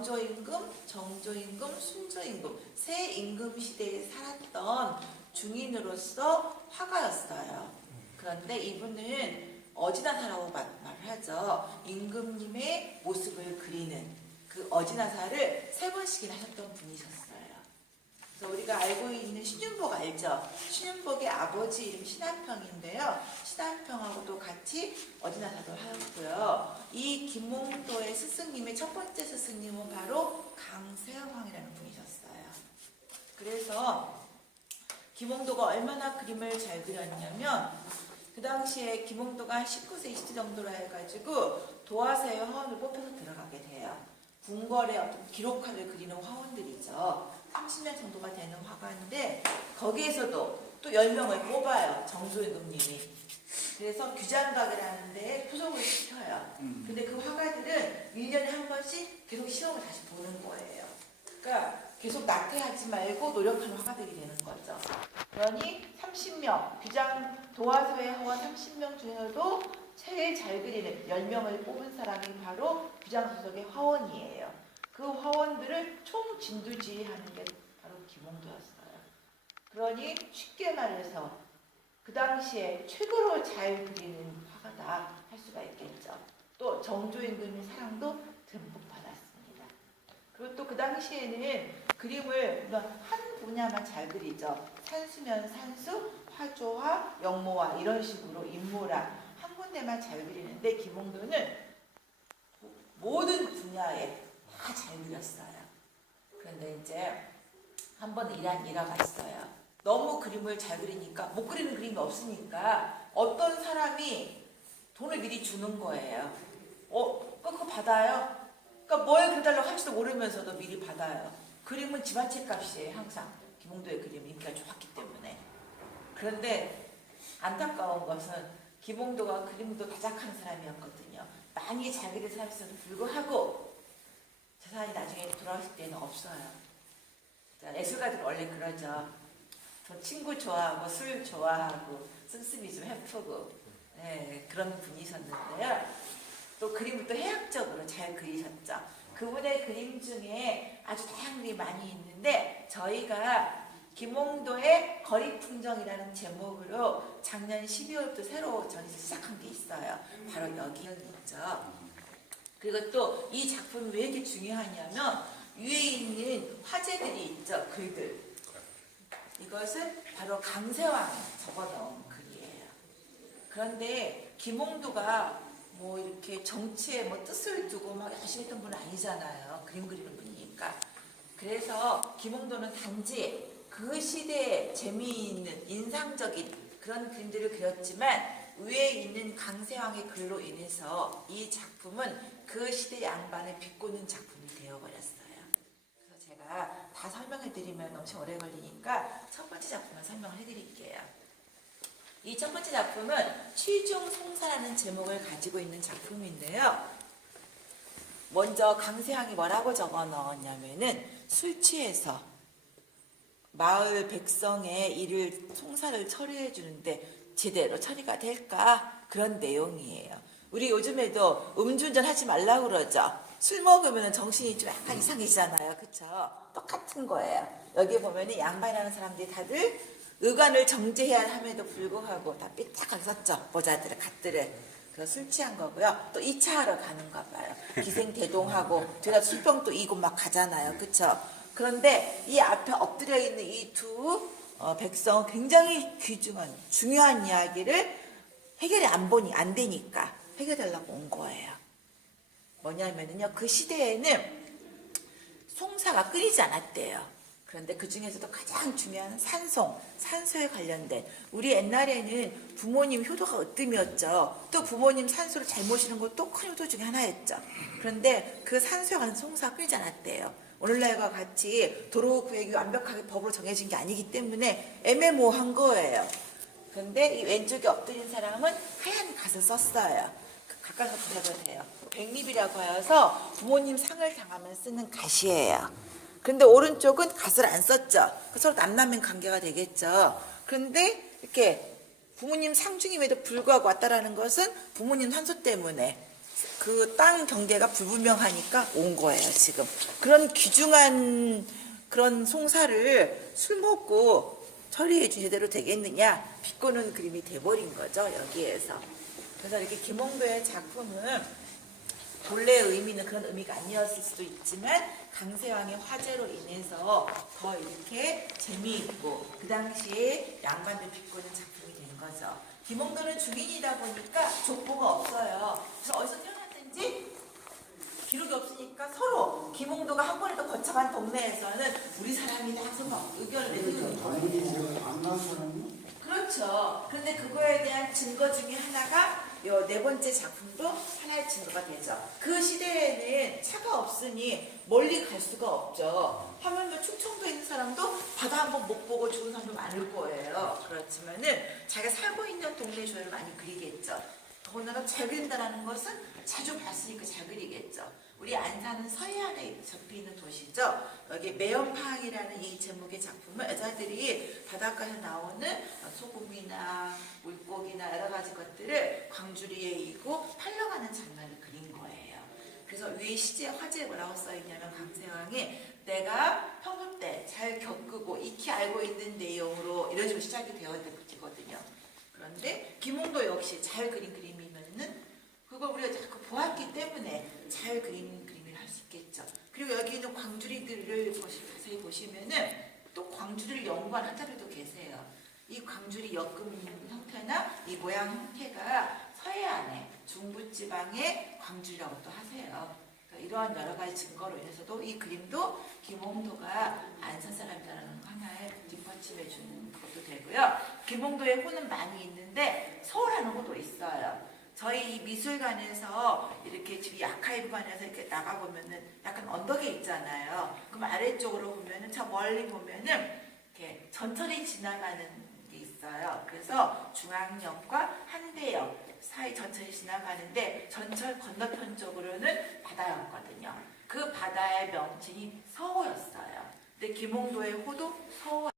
영조임금, 정조임금, 순조임금 세 임금 시대에 살았던 중인으로서 화가였어요. 그런데 이분은 어지나사라고 말하죠. 임금님의 모습을 그리는 그 어지나사를 3번씩이나 하셨던 분이셨어요. 그래서 우리가 알고 있는 신윤복 알죠? 신윤복의 아버지 이름 신한평인데요. 신한평하고도 같이 어지나사도 하였고요. 이 김몽도의 스승님의 첫 번째 스승님은 바로 강세왕이라는 분이셨어요. 그래서 김몽도가 얼마나 그림을 잘 그렸냐면 그 당시에 김몽도가 19세, 20세 정도라 해가지고 도화사의 화원을 뽑혀서 들어가게 돼요. 궁궐의 어떤 기록화를 그리는 화원들이죠. 30년 정도가 되는 화가인데 거기에서도 또 10명을 뽑아요. 정조임금님이. 그래서 규장각이라는 데에 후속을 시켜요. 근데 그 화가들은 1년에 한 번씩 계속 시험을 다시 보는 거예요. 그러니까 계속 나태하지 말고 노력하는 화가들이 되는 거죠. 그러니 30명, 규장 도화소의 화원 30명 중에서도 제일 잘 그리는 10명을 뽑은 사람이 바로 규장소속의 화원이에요. 그 화원들을 총 진두지휘하는 게 바로 김몽도였어요. 그러니 쉽게 말해서 그 당시에 최고로 잘 그리는 화가다 할 수가 있겠죠. 또 정조임금의 사랑도 듬뿍 받았습니다. 그리고 또 그 당시에는 그림을 한 분야만 잘 그리죠. 산수면 산수, 화조화, 영모화 이런 식으로 인모라 한 군데만 잘 그리는데 김몽도는 모든 분야에 다 잘 그렸어요. 그런데 이제 한 번 일하러 갔어요. 너무 그림을 잘 그리니까 못 그리는 그림이 없으니까 어떤 사람이 돈을 미리 주는 거예요. 그거 받아요? 그러니까 뭘 그려달라고 할지도 모르면서도 미리 받아요. 그림은 집 한 채 값이에요. 항상 김몽도의 그림이 인기가 좋았기 때문에. 그런데 안타까운 것은 김몽도가 그림도 다작하는 사람이었거든요. 많이 잘 그린 사람에서도 불구하고 저 사람이 나중에 돌아오실 때는 없어요. 자, 예술가들은 원래 그러죠. 저 친구 좋아하고 술 좋아하고 씀씀이 좀 해프고 그런 분이셨는데요. 또 그림을 또 해학적으로 잘 그리셨죠. 그분의 그림 중에 아주 다양한 그림이 많이 있는데 저희가 김몽도의 거리풍정이라는 제목으로 작년 12월부터 새로 저기서 시작한 게 있어요. 바로 여기 있죠. 그리고 또 이 작품이 왜 이렇게 중요하냐면 위에 있는 화제들이 있죠. 글들. 이것은 바로 강세왕이 적어놓은 글이에요. 그런데 김몽도가 뭐 이렇게 정치에 뭐 뜻을 두고 막 열심히 했던 분은 아니잖아요. 그림 그리는 분이니까. 그래서 김몽도는 단지 그 시대에 재미있는 인상적인 그런 그림들을 그렸지만 위에 있는 강세왕의 글로 인해서 이 작품은 그 시대 양반을 비꼬는 작품이 되어버렸어요. 그래서 제가 다 설명해드리면 엄청 오래 걸리니까 첫 번째 작품을 설명을 해드릴게요. 이 첫 번째 작품은 취중송사라는 제목을 가지고 있는 작품인데요. 먼저 강세왕이 뭐라고 적어 넣었냐면은 술 취해서 마을 백성의 일을 송사를 처리해 주는데 제대로 처리가 될까? 그런 내용이에요. 우리 요즘에도 음주운전 하지 말라고 그러죠. 술 먹으면 정신이 좀 약간 이상해지잖아요. 그쵸? 똑같은 거예요. 여기 보면 양반이라는 사람들이 다들 의관을 정제해야 함에도 불구하고 다 삐딱하게 썼죠. 모자들을, 갓들을. 그래서 술 취한 거고요. 또 2차 하러 가는가 봐요. 기생대동하고 뒤에다 술병도 이고 막 가잖아요. 그쵸? 그런데 이 앞에 엎드려 있는 이 두 백성은 굉장히 귀중한 중요한 이야기를 해결이 안 되니까 해결하려고 온 거예요. 뭐냐면요, 그 시대에는 송사가 끓이지 않았대요. 그런데 그 중에서도 가장 중요한 산소에 관련된 우리 옛날에는 부모님 효도가 으뜸이었죠. 또 부모님 산소를 잘 모시는 것도 큰 효도 중에 하나였죠. 그런데 그 산소에 관한 송사가 끓이지 않았대요. 오늘날과 같이 도로 구획이 완벽하게 법으로 정해진 게 아니기 때문에 애매모호한 거예요. 그런데 이 왼쪽에 엎드린 사람은 하얀 갓을 썼어요. 가까이서 보셔도 돼요. 백립이라고 하여서 부모님 상을 당하면 쓰는 갓이에요. 그런데 오른쪽은 갓을 안 썼죠. 서로 남남인 관계가 되겠죠. 그런데 이렇게 부모님 상중임에도 불구하고 왔다라는 것은 부모님 산소 때문에 그 땅 경계가 불분명하니까 온 거예요, 지금. 그런 귀중한 그런 송사를 술 먹고 처리해 제대로 되겠느냐? 비꼬는 그림이 돼버린 거죠, 여기에서. 그래서 이렇게 김홍도의 작품은 본래 의미는 그런 의미가 아니었을 수도 있지만 강세왕의 화제로 인해서 더 이렇게 재미있고 그 당시에 양반들 비꼬는 작품이 된 거죠. 김홍도는 중인이다 보니까 족보가 없어요. 그래서 어디서 태어났는지 기록이 없으니까 서로 김홍도가 한 번에도 거쳐간 동네에서는 우리 사람이다 해서 의견을 내는 거예요. 그렇죠. 그런데 그거에 대한 증거 중에 하나가 요 네 번째 작품도 하나의 증거가 되죠. 그 시대에는 차가 없으니 멀리 갈 수가 없죠. 하물며 충청도에 있는 사람도 바다 한번 못 보고 죽은 사람도 많을 거예요. 그렇지만은 자기가 살고 있는 동네 조회를 많이 그리겠죠. 더군다나 잘 그린다는 것은 자주 봤으니까 잘 그리겠죠. 우리 안산은 서해안에 접해있는 도시죠. 여기 매연팡이라는 이 제목의 작품은 여자들이 바닷가에서 나오는 소금이나 물고기나 여러 가지 것들을 광주리에 이고 팔러가는 장면을 그린 거예요. 그래서 위에 시제 화제에 뭐라고 써있냐면 강세왕이 내가 평소 때 잘 겪고 익히 알고 있는 내용으로 이런 식으로 시작이 되거든요. 그런데 김홍도 역시 잘 그린 그림이면은 그걸 우리가 자꾸 보았기 때문에 잘 그린 그림을 할 수 있겠죠. 그리고 여기 있는 광주리들을 자세히 보시면은 또 광주리를 연구한 학자들도 계세요. 이 광주리 엮음 형태나 이 모양 형태가 서해안의 중부지방의 광주리라고 또 하세요. 그러니까 이러한 여러 가지 증거로 인해서도 이 그림도 김홍도가 안산 사람이라는 하나의 뒷받침해 주는 것도 되고요. 김홍도의 호는 많이 있는데 서울하는 호도 있어요. 저희 미술관에서 이렇게 집이 아카이브관에서 이렇게 나가보면은 약간 언덕에 있잖아요. 그럼 아래쪽으로 보면은 저 멀리 보면은 이렇게 전철이 지나가는 게 있어요. 그래서 중앙역과 한대역 사이 전철이 지나가는데 전철 건너편 쪽으로는 바다였거든요. 그 바다의 명칭이 서호였어요. 근데 김홍도의 호도 서호